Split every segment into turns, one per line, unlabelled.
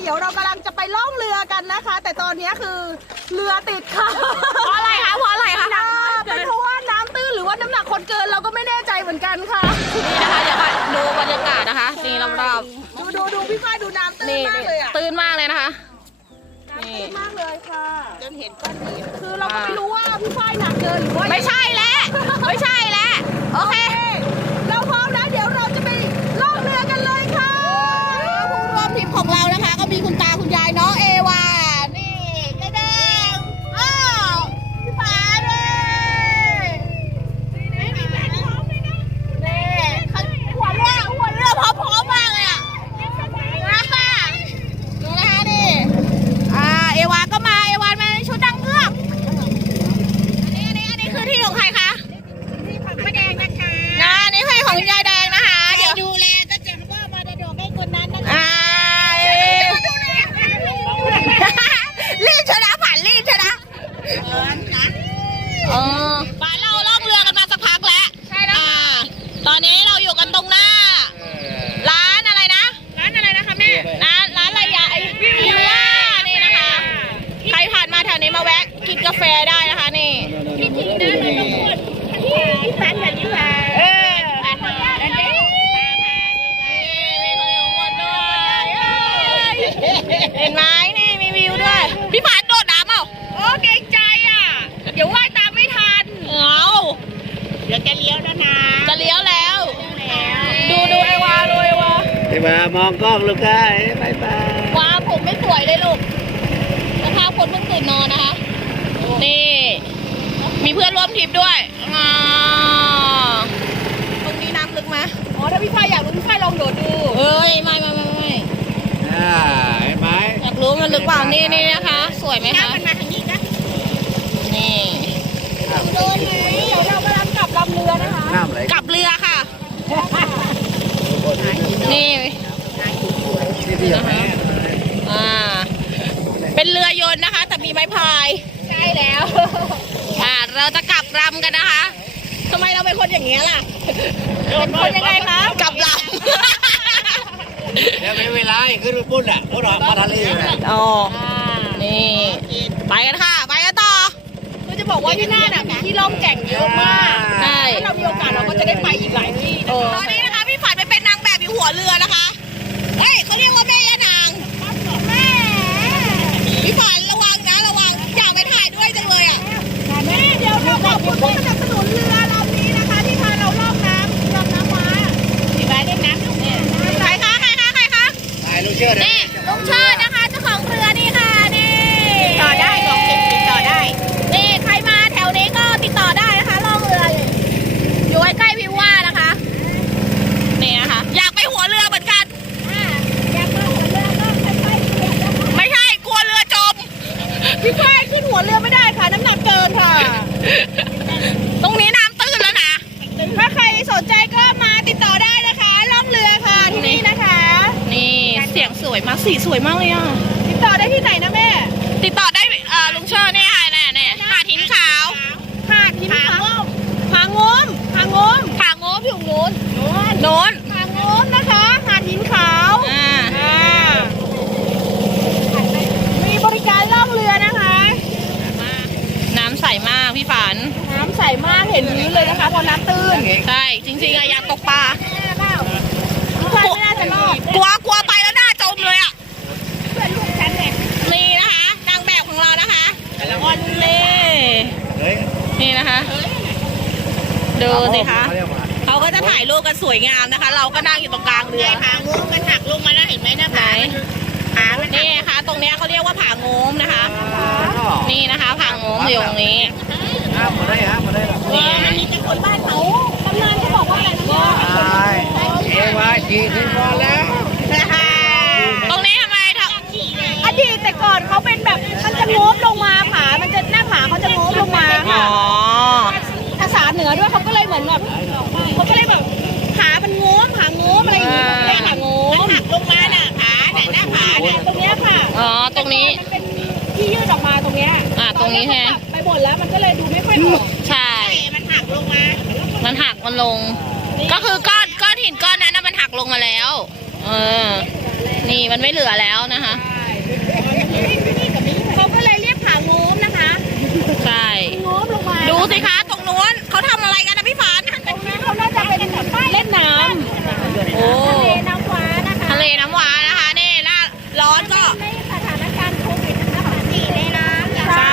เดี๋ยวเรากำลังจะไปล่องเรือกันนะคะ แต่ตอนนี้คือเรือติดค่ะเพราะอะไรคะเป็นเพราะว่าน้ำตื้นหรือว่าน้ำหนักคนเกินเราก็ไม่แน่ใจเหมือนกันค่ะ
นี่นะคะเดี๋ยวค่ะดูบรรยากาศนะคะนี่รอบ
ดูพี่ฝ้ายดูน้ำตื้นมากเลยอ่ะ
ตื้นมากเลยนะคะ
ตื้นมากเลยค่ะจนเห็นก้อนหินคือเราก็ไม่รู้ว่าพี่ฝ้ายหนักเกินหรือว่า
ไม่ใช่แล้วโอเค
เราพร้อมแล้วเดี๋ยวเราจะไปล่องเรือกันเลยค่ะผู้ร่วมทีมของเรานะคะก็มีคุณตาคุณยายน้องเอวานี่ยายแดงอ้าวพี่ป๋าด้วยนี่หัวเรือพร้อมมากเลยอ่ะนะคะดูนะคะนี่เอวาก็มาเอวามาในชุดนางเงือกอันนี้คือที่ของใครคะที่ของป้าแดงนะคะนี่คือของยายแดงนะคะเดี๋ยวดูแลก็จะว่ามาได้ดอกให้คนนั้นนะคะรีบชนะผ่านรีบชนะป่าเราล่องเรือกันมาสักพักแล้วใช่แล้วตอนนี้เราอยู่กันตรงหน้าร้านอะไรนะคะแม่ร้านอะไรยาวิวว่านี่นะคะใครผ่านมาแถวนี้มาแวะกินกาแฟได้นะคะนี่พี่ทีนะพี่แฟนแบบนี้ค่ะเห็นไหมนี่มีวิวด้วยพี่ผ่านโดดน้ำเปล่าโอ้เกรงใจอ่ะเดี๋ยวว่ายตามไม่ทันเดี๋ยวจะเลี้ยวแล้วนะจะเลี้ยวแล้วดูไอวา
ไอ้มามองกล้องลูกค้าบายบาย
ว้าผมไม่สวยเลยลูกสภาพคนเพิ่งตื่นนอนนะคะนี่มีเพื่อนร่วมทริปด้วยตรงนี้น้ำลึกไหมถ้าพี่ฝ้ายอยากรู้พี่ฝ้ายลองโดดดูเฮ้ยไม่
เห็นไหม
อยากรู้มันลึกเปล่านี่นะคะสวยไหมคะมันมาทางนี้นะนี่โดนไหมเดี๋ยวเรากำลังกลับลำเรือนะคะกลับเรือค่ะนี่นะคะเป็นเรือยนต์นะคะแต่มีไม้พายใช่แล้วเราจะกลับลำกันนะคะทำไมเราเป็นคนอย่างนี้ล่ะเป็นคนยังไงคะกลับล
ำแล้วไม่เวลาขึ้นรถปุ้นอ่ะเขาหลอกมาทะเล
นี่ไปกันค่ะไปกันต่อคือจะบอกว่าที่น่านมีที่ล่องแก่งเยอะมากใช่ถ้าเรามีโอกาสเราก็จะได้ไปอีกหลายที่ตอนนี้นะคะพี่ฝันไปเป็นนางแบบอยู่หัวเรือนะคะเฮ้ยเขาเรียกว่าแม่ย่านางแม่พี่ฝันระวังนะอย่าไปถ่ายด้วยจังเลยอ่ะแม่เดี๋ยวเราขอบคุณผู้สนับสนุนเรือลำนี้นะคะที่พาเราล่องน้ำมาพี่ฝันเล่นน้ำเนี่ยใครคะ
ถ่ายลูกเชิด
นี่ลุงเชิดนะคะเจ้าของเรือนี่ค่ะนี่ต่อได้บอกติดต่อได้นี่ใครมาแถวนี้ก็ติดต่อได้นะคะล่องเรืออยู่ใกล้วิวว่านะคะนี่นะคะอยากไปหัวเรือเหมือนกันอยากไปหัวเรือก็ค่อยๆไม่ใช่กลัวเรือจมพี่ฝ้ายขึ้นหัวเรือไม่ได้ค่ะน้ำหนักเกินค่ะตรงนี้น้ำตื้นแล้วนะถ้าใครสนใจก็มาติดต่อได้นะคะล่องเรือค่ะที่นี่นะคะนี่เสียงสวยมากสีสวยมากเลยอ่ะติดต่อได้ที่ไหนนะแม่ติดต่อได้ลุงเชิดนี่ค่ะเนี่ยหาดหินขาวหาดหินขาวผางมอยู่โน้นผางมนะคะหาดหินขาวมีบริการล่องเรือนะคะน้ำใสมากพี่ฝันน้ำใสมากเห็นวิวเลยนะคะพอน้ำตื้นใช่จริงๆอยากตกปลาไม่น่าจะรอดกลัวไปแล้วหน้าจมเลยอ่ะเพื่อนลูกฉันเนี่ยนี่นะคะนางแบบของเรานะคะออนเล่นี่นะคะดูสิคะเขาก็จะถ่ายรูปกันสวยงามนะคะเราก็นั่งอยู่ตรงกลางเรือผางมมันหักลงมาแล้วเห็นไหมนะผานี่ค่ะตรงนี้เขาเรียกว่าผางมนะคะนี่นะคะผางมอยู่ตรงนี้
มาได้
นี่นี่จะคนบ้านเขาตำนานเขาบอกว่าอะไรนะ
เอวาขี่ขึ้นมาแล้ว
ตรงนี้ทำไมอดีตแต่ก่อนเขาเป็นแบบมันจะงบลงมาผามันจะหน้าผาเขาจะงบลงมาค่ะภาษาเหนือด้วยเขาก็เลยเหมือนแบบเขาก็เลยแบบผามันงบอะไรอย่างเงี้ยเรียกผางบหักลงมาน่ะผาเนี่ยหน้าผาเนี่ยตรงเนี้ยค่ะตรงนี้มันเป็นที่ยืดออกมาตรงเนี้ยตรงนี้ใช่ไปหมดแล้วมันก็เลยดูไม่ค่อยออกใช่มันหักลงมามันลงก็คือก้อนหินก้อนนั้นมันหักลงมาแล้ว
เออ นี่มันไม่เหลือแล้วนะคะ
เขาก็เลยเรียกผาโง้มนะคะ
ใช่
โง้มลงมา
ดูสิคะตรงนู้นเขาทำอะไรกันนะพี่ฝัน
ตรงนี้เขาน่าจะเป็นเล่นน้ำ
โอ้
ทะเลน้ำว้านะคะ
ทะเลน้ำหวานนะคะนี่หน้าร้อนก็
ในสถานการณ์โควิดนะคะสีในน้ำ
ใช่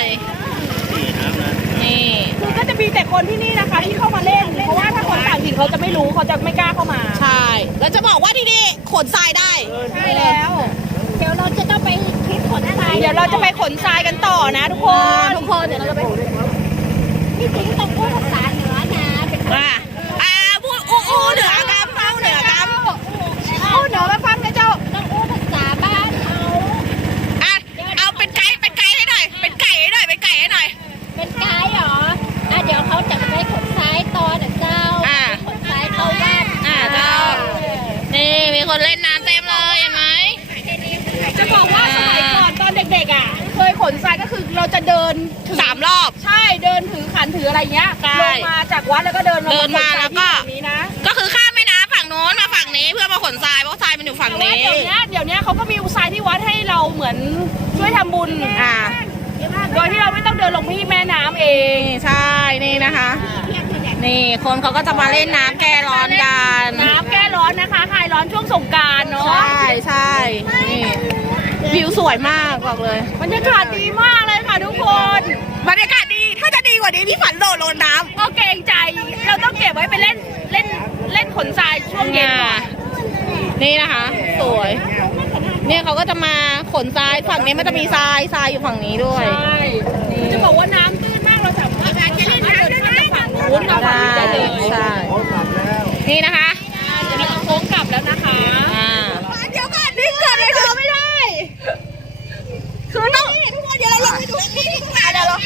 นี่
คือก็จะมีแต่คนที่นี่นะคะที่เข้ามาเล่น เพราะว่าถ้าคนต่างถิ่นเขาจะไม่รู้เขาจะไม่กล้าเข้ามา
ใช่ แล้วจะบอกว่าที่นี่ขนทรายได้
ใช่แล้ว เดี๋ยวเราจะต้องไปคลิปขนทรายเดี๋ยวเราจะไปขนทรายกันต่อนะทุกคนเดี๋ยวเราจะไปที่จริงต้องพูดภาษาเหนือนะเป็น
พูดอู้เหนือกำเป้าเหนือกำ
อู้เหนือมาฟังนะเจ้าต้องอู้ภาษาบ้านเขา
เอาเป็นไก่ให้หน่อย เป็นไก่ให้หน่อย เป็นไก่ให้หน่อย
เป็นไกด์เหรอเดี๋ยวเขาจะไปขนทรายต่อนะเจ้าขนทรายเข้าบ้าน
เจ้า นี่มีคนเล่นน้ำเต็มเลยเห็นไหม
จะบอกว่าสมัยก่อนตอนเด็กๆเคยขนทรายก็คือเราจะเดินถือ
3 รอบ
ใช่เดินถือขันถืออะไรเงี้ย
ใช่
ลงมาจากวัดแล้วก็เดิน
เดินมาแล้วก็
ขนทรายที่นี้นะ
ก็คือข้ามแม่น้ำฝั่งโน้นมาฝั่งนี้เพื่อมาขนทรายเพราะทรายมันอยู่ฝั่ง
แต่ว่า
นี้
เดี๋ยวนี้เขาก็มีทรายที่วัดให้เราเหมือนช่วยทำบุญโดยที่เราไม่ต้องเดินลงที่แม่น้ำเอง
นี่ใช่ นี่นะคะ นี่คนเขาก็จะมาเล่นน้ำแก้ร้อนกัน
น้ำแก้ร้อนนะคะคลายร้อนช่วงสงกรานต์เนาะ
ใช่ใช่นี่วิวสวยมากบอกเลย
บรรยากาศดีมากเลยค่ะทุกคน
บรรยากาศดี ถ้าจะดีกว่านี้พี่ฝันโดดลงน้ำ
ก็เกรงใจเราต้องเก็บไว้ไปเล่นขนทรายช่วงเย็นก่อน
นี่นะคะ สวย เนี่ยเขาก็จะมาขนทรายฝั่งนี้มันจะมีทรายอยู่ฝั่งนี้ด้วย
ใช่จะบอกว่าน้ำตื้นมากเราสามารถเดินข้ามจากฝั่งนู้นมาฝั่งนี้ได้เลย
ใช่ นี่นะคะ
เดี๋ยวเราจะโค้งกลับแล้วนะคะ
เดี๋ยวก่อนนี่เกิดอะไรขึ้นไม่ได้ คือต้องทุกคนเดี๋ยวเราลงไปดูนี่ดีกว่าเดี๋ยวเรา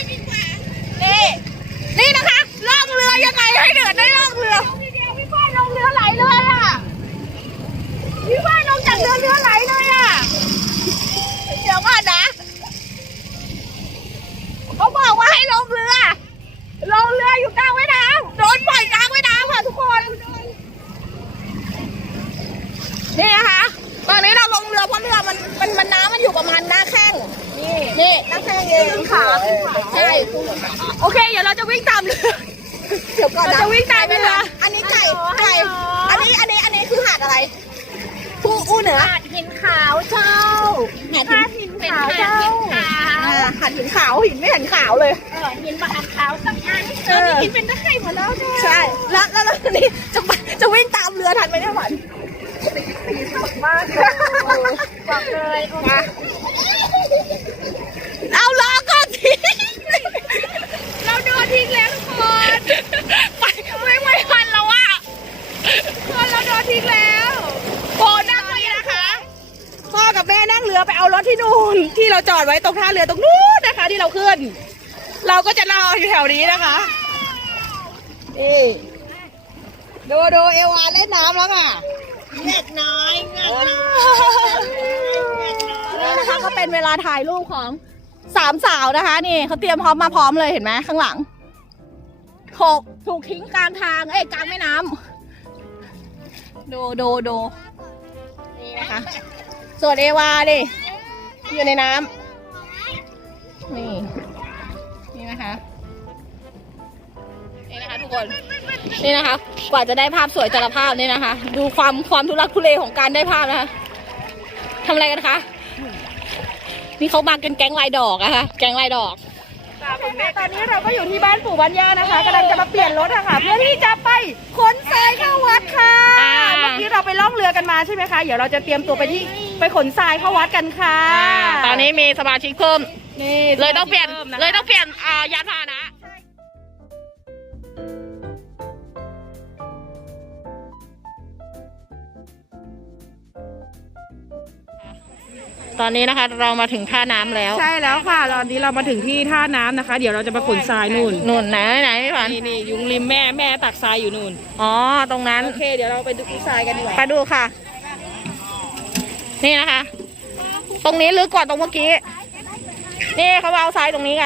นี่นะคะล่องเรือยังไงให้เดือดได้ล่องเรือ
พี่ฝ้ายลงเรือไหลเลยอ่ะพี่ฝ้ายลงจากเรือไหลเลยอ่ะ
เดี๋ยวก่อนนะเขาบอกว่าให้ลงเรืออยู่กลางแม่น้ำโดนปล่อยกลางแม่น้ำค่ะทุกคนนี่นะคะตอนนี้เราลงเรือเพราะเรือมันน้ำมันอยู่ประมาณหน้าแข้งนี่หน้าแข้งเองขาใช่โอเคเดี๋ยวเราจะวิ่งตามเรือเดี๋ยวก่อนนะ
เราจะวิ่งตามเรือ
อันนี้ไก่อันนี้คือหาดอะไรผู้อู้เหนือ
หาดหินขาวเจ้า
หาด
หาดหินขาวเจ้า
หาดหินขาวหินไม่เห็นขาวเลย
หินมหาขาวสักอันนี่หินเป็นตะไคร่หมดแล้วจ้า
ใช่แล้วนี่จะวิ่งตามเรือทันไหมเนี่ยหวัน
มากเลยบอกเลยมา
เอาล้อก่อนสิ
เราโดนทิ้งแล้วทุกคน
ไปไม่ทันแล้วอ่ะ
เราโดนทิ้งแล้ว
โอ้นั่งนี่นะคะพ่อกับแม่นั่งเรือไปเอารถที่นู่นที่เราจอดไว้ตรงท่าเรือตรงนู้นนะคะ ที่เราขึ้น เราก็จะรออยู่แถวนี้นะคะนี่ดูเอวาเล่นน้ำแล้วค่ะเล็กน้อยนี่นะคะก็เป็นเวลาถ่ายรูปของ3 สาวนะคะนี่เขาเตรียมพร้อมมาพร้อมเลยเห็นไหมข้างหลังถูกทิ้งกลางทางกลางแม่น้ำดูนี่นะคะส่วนเอวาดิอยู่ในน้ำนี่นะคะทุกคนนี่นะคะกว่าจะได้ภาพสวยแต่ละภาพนี่นะคะ ดูความทุลักทุเลของการได้ภาพนะคะทำอะไรกันคะนี่เขามากันแก๊งลายดอกนะคะแก๊งลายดอก
ตอนนี้เราก็อยู่ที่บ้านปู่บ้านย่านะคะกำลังจะมาเปลี่ยนรถค่ะเพื่อที่จะไปขนทรายเข้าวัดค่ะเมื่อกี้เราไปล่องเรือกันมาใช่ไหมคะเดี๋ยวเราจะเตรียมตัวไปขนทรายเข้าวัดกันค่ะ
ตอนนี้มีสมาชิกเพิ่ม
นี่
เลยต้องเปลี่ยนยานพาหนะตอนนี้นะคะเรามาถึงท่าน้ำแล้ว
ใช่แล้วค่ะตอนนี้เรามาถึงที่ท่าน้ำนะคะ เดี๋ยวเราจะมาขนทรายนู่น
ไหนพี่ฝัน
นี่ยุงริมแม่ตักทรายอยู่นู่น
อ๋อตรงนั้น
โอเคเดี๋ยวเราไปดูทรายกันดีกว่า
ไปดูค่ะ นี่นะคะ ตรงนี้ลึกกว่าตรงเมื่อกี้นี่เขาเอาทรายตรงนี้กัน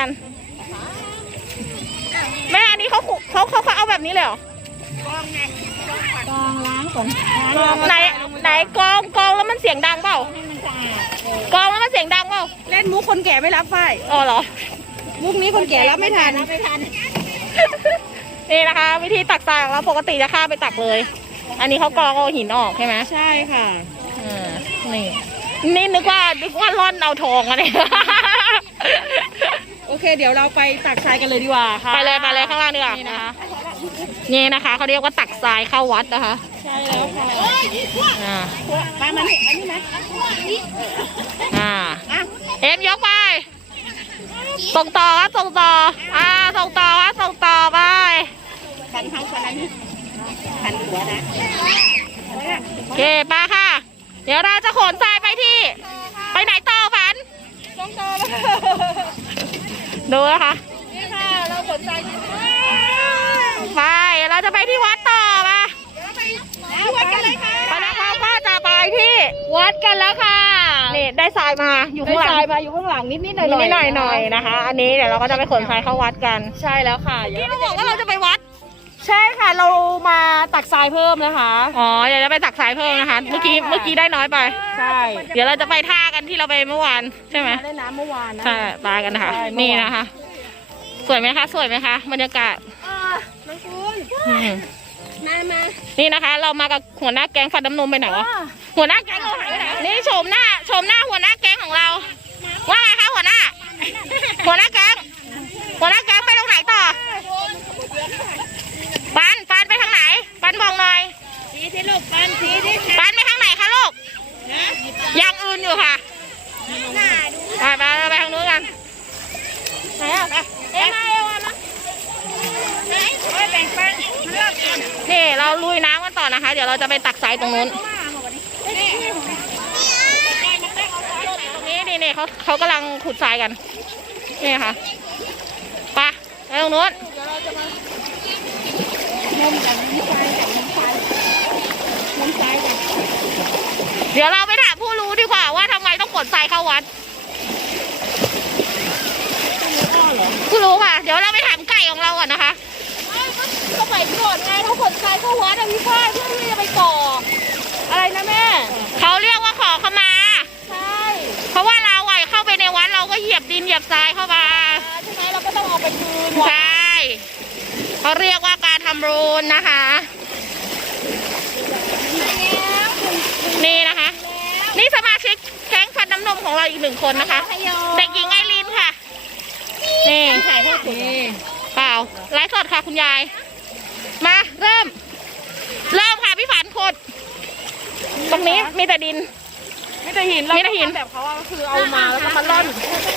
แม่อันนี้เขาเอาแบบนี้เลยเหรอก
องล้างก่อน
ไหนไหนกองแล้วมันเสียงดังเปล่า
ให้มันสะอาด
กองแล้วมันเสียงดังเปล่า
เล่นมุกคนแก่ไม่รับไฟ
อ๋อเหรอ
มุกนี้คนแก่รับไม่ทัน
ไม่ทัน
นี่นะคะ วิธีตักทรายของเราปกติจะข้ามไปตักเลย อันนี้เขากรองเอาหินออกใช่ไหม
ใช่ค่ะ
นี่นึกว่าร่อนเอาทองอะไร
โอเค เดี๋ยวเราไปตักทรายกันเลยดีกว่าค่ะ
ไปเลยข้างล่างดีกว่านะคะนี่นะคะเขาเรียกว่าตักทรายเข้าวัดนะคะ
ใช่แล้วค่ะ
อ่า
มามันอันนี้ไหม
เอ็มยกไปส่งต่อครับส่งต่อส่งต่อครับส่งต่อไป
ขันเขาขันอันนี้ขันหัวนะ
โอเคไปค่ะ เดี๋ยวเราจะขนทรายไปที่ ไปไหนต่อฝัน
ต้องต่อ
ดูนะคะ
นี่ค่ะ เราขนทราย
ไปเราจะไปที่วัดต่อมา
ที่วัดกันเลยค่ะ
ตอนนี้เราก็จะไปที่วัดกันแล้วค่ะนี่ได้ทรายมาอยู่
ได้
ข้างหลั
ทราง ยมาอยู่ข้างหลังนิดหน่อย
นิดหน่อยนะคะ อันนี้เดี๋ยวเราก็จะไปขนทรายเข้าวัดกัน
ใช่แล้วค่ะ
ที่เราบอกว่าเราจะไปวัด
ใช่ค่ะ เรามาตักทรายเพิ่มนะคะ
อ๋อเดี๋ยวจะไปตักทรายเพิ่มนะคะ เมื่อกี้ได้น้อยไป
ใช่
เดี๋ยวเราจะไปท่ากันที่เราไปเมื่อวานใช่ไหม
ได้น้ำเมื่อวานนะ
ใช่ไปกันนะคะ
ใช่เมื่อวาน
นี่นะคะ สวยไหมคะ สวยไหมคะบรรยากาศ
น้องคุณ
อืม
มา
นี่นะคะ เรามากับหัวหน้าแก๊งฟันน้ำนมไปไหนวะหัวหน้าแก๊งเราหายไปไหนนี่ชมหน้าหัวหน้าแก๊งของเรา ว่าไงคะหัวหน้าแก๊งไปตรงไหนต่อปันไปทางไหนปันบอกหน่อย
ทีที่ลูกปันทีที่
ปันไปทางไหนคะลูกยังอื่นอยู่ค่ะไปทางนู้นกันไหนอ่ะเอ็มมา
แบ่งปันเลือกกัน
นี่เราลุยน้ำกันต่อนะคะ เดี๋ยวเราจะไปตักทรายตรงนู้นตรงนี้นี่เขากำลังขุดทรายกันนี่ค่ะไปตรงนู้นเดี๋ยวเราไปถามผู้รู้ดีกว่าว่าทำไมต้องขนทรายเข้าวัดผู้รู้ค่ะ เดี๋ยวเราไปถามไก่ของเราก่อนนะคะ
สมัยก่อนไงเขาขนทรายเข้าวัดอะพี่ฝ้ายเพื่อที่จะไปก่ออะไรนะแม่
เขาเรียกว่าขอขมา
ใช่
เพราะว่าเราเข้าไปในวัดเราก็เหยียบดินเหยียบทรายเข้ามา
ใช่ไหมเราก็ต้องเอาไปคืน
ใช่เขาเรียกว่าการทำบุญนะคะ นี่นะคะ นี่สมาชิกแก๊งฟันน้ำนมของเราอีกหนึ่งคนนะคะ เด็กหญิงไอรีนค่ะ นี่
ถ่ายให้คุณ
เปล่าไลฟ์สดค่ะคุณยาย มาเริ่มค่ะพี่ฝันขุดตรงนี้มีแต่ดิน
ไม่ได้หิน
ไม่ได้หิน
แบบเขาก็คือเอามาแล้วก็มาล่อน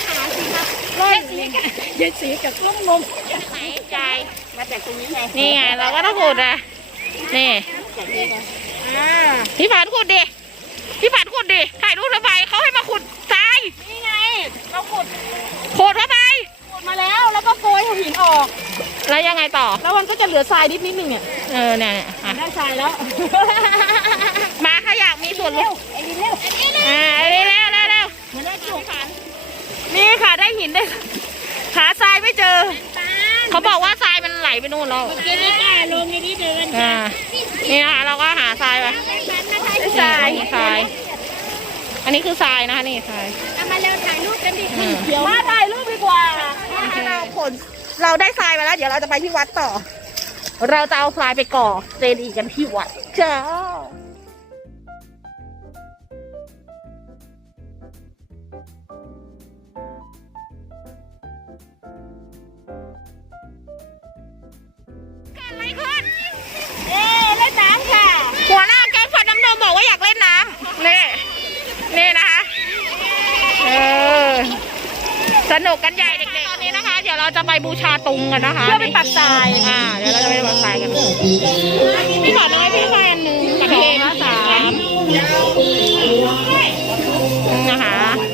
เย็ดสีกับลูกนม
ไหนยาย
มาจากตรงนี้ไง
นี่ไงเราก็ต้องขุดอ่ะนี่ พี่ฝันขุดดิถ่ายรูปทำไมเขาให้มาขุดทราย
นี่ไงเราขุด
ขุดเข้าไป
มาแล้วก็โกยเอาหินออก
แล้วยังไงต่อ
แล้วมันก็จะเหลือทรายนิดนึงเนี่ย
เนี่ยอ่ะ
ได้ทรายแล้ว
มาถ้าอยากมีส่วนร่วม
ไอ้ดินเร็ว
เร็ว
มันได้จุกนี่ค่ะได้หินได้หาทรายไม่เจอ
เขาบอกว่าทรายมันไหลไปนู่นแล้ว
กินไม่กล้าลงในนี้เดิน
นี่นะคะเราก็หาทรายไป
ทราย
ทราย อันนี้คือทรายนะคะนี่ทราย
มาเร็วถ่ายรูปกันดิ
เดี๋ยว
มาถ่ายรูปดีกว่า
เราได้ทรายมาแล้ว เดี๋ยวเราจะไปที่วัดต่อ เราจะเอาทรายไปก่อเจดีย์กันที่วัดจ้าอะไรขึ้น
เล่นน้ำค่ะ
หัวหน้าแก๊งฟันน้ำนมบอกว่าอยากเล่นน้ำนี่นะคะสนุกกันใหญ่เด็กๆตอนนี้นะคะ เดี๋ยวเราจะไปบูชาตุงกันนะคะ
เพื่อไปตักทราย
เดี๋ยวเราจะไปตักทรายกันพี่ขอน้อยพี่ทรายอันหนึ่งกับพี่เอ็ม3นะคะ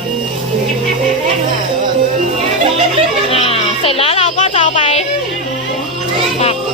เสร็จแล้วเราก็จะเอาไปตัก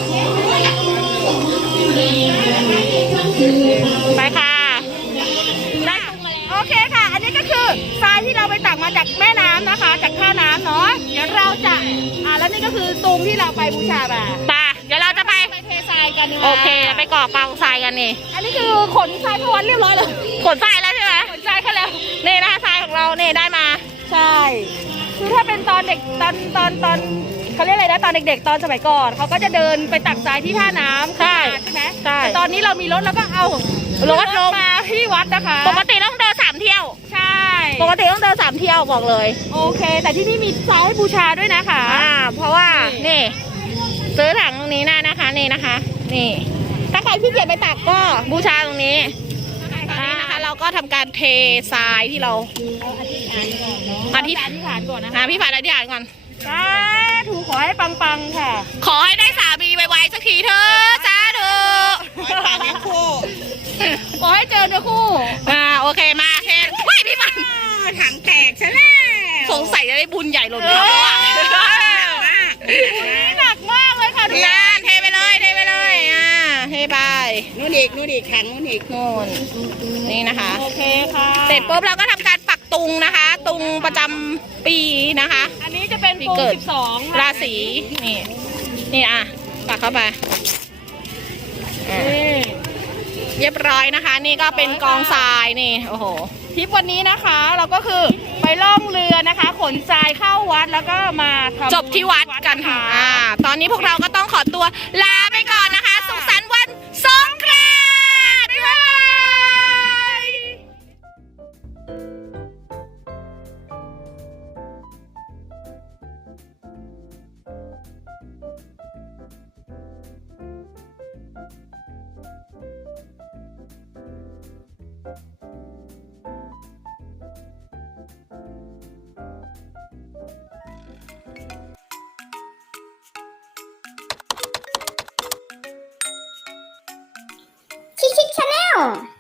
ไปค่ะได้ตุงมาแล้ว
โอเคค่ะ อันนี้ก็คือทรายที่เราไปตักมาจากแม่น้ำนะคะ จากท่าน้ำเนาะเดี๋ยวเราจะแล้วนี่ก็คือตุงที่เราไปบูชามา
เดี๋ยวเราจะไป
เททรายกัน
โอเคไปก่อกองทรายกันนี่
อันนี้คือขนทรายพวันเรียบร้อยเลย
ขนทรายแล้วใช่ไหม
ขนทรายเขาแล้ว
นี่นะคะทรายของเราเนี่ยได้มา
ใช่ คือถ้าเป็นตอนเด็กตอนเขาเรียกอะไรนะตอนเด็กๆตอนสมัยก่อนเขาก็จะเดินไปตักทรายที่ท่าน้ำ
ใช่
ใช่ไหม
ใช่
แต่ตอนนี้เรามีรถแล้วก็เอา
รถลง
มาที่วัดนะคะ
ปกติต้องเดิน3 เที่ยว
ใช่
ปกติต้องเดิน3 เที่ยวบอกเลย
โอเค แต่ที่นี่มีทรายให้บูชาด้วยนะคะ
เพราะว่านี่ซื้อถังตรงนี้ได้นะคะนี่นะคะ นี่ ถ้าใครที่เกียจไปตักก็บูชาตรงนี้ตอนนี้นะคะ เราก็ทำการเททรายที่เราอธิษฐาน
อธิษฐานก่อนนะคะ
พี่ฝานอธิษฐานก่อน
สาธุขอให้ปังๆค่ะ
ขอให้ได้สามีไวๆสักทีเถอะสาธุ
ขอให้เจอเนื้อคู่
โอเคมาเทเฮ้ยพี่ฝาน
ถังแตกใช่ไหม
สงสัยจะได้บุญใหญ่หล่นเขาแล้วอะ
นี่หนักมากเลยค่ะทุกคน
งานเทไปเลยเทไปเลยเทไป
นู่นอีกถังนู่นอีก
นู่นนี่นะคะ
โอเคค่ะ
เสร็จปุ๊บเราก็ทำการปักตุงนะคะ ตุงประจำปีนะคะ
อันนี้จะเป็น
ปี
ปู
เกิด
12
ราศีนี่นี่ปักเข้าไปเรียบร้อยนะคะ นี่ก็เป็นกองทรายนี่โอ้โห
ทริปวันนี้นะคะ เราก็คือไปล่องเรือนะคะ ขนทรายเข้าวัดแล้วก็มาทำ
จบที่วัดกันค่ะตอนนี้พวกเราก็ต้องขอตัวลาไปก่อนนะคะ สุขสันต์วันสงกรานต์บ๊ายบาย
ชิคชิคชาแนล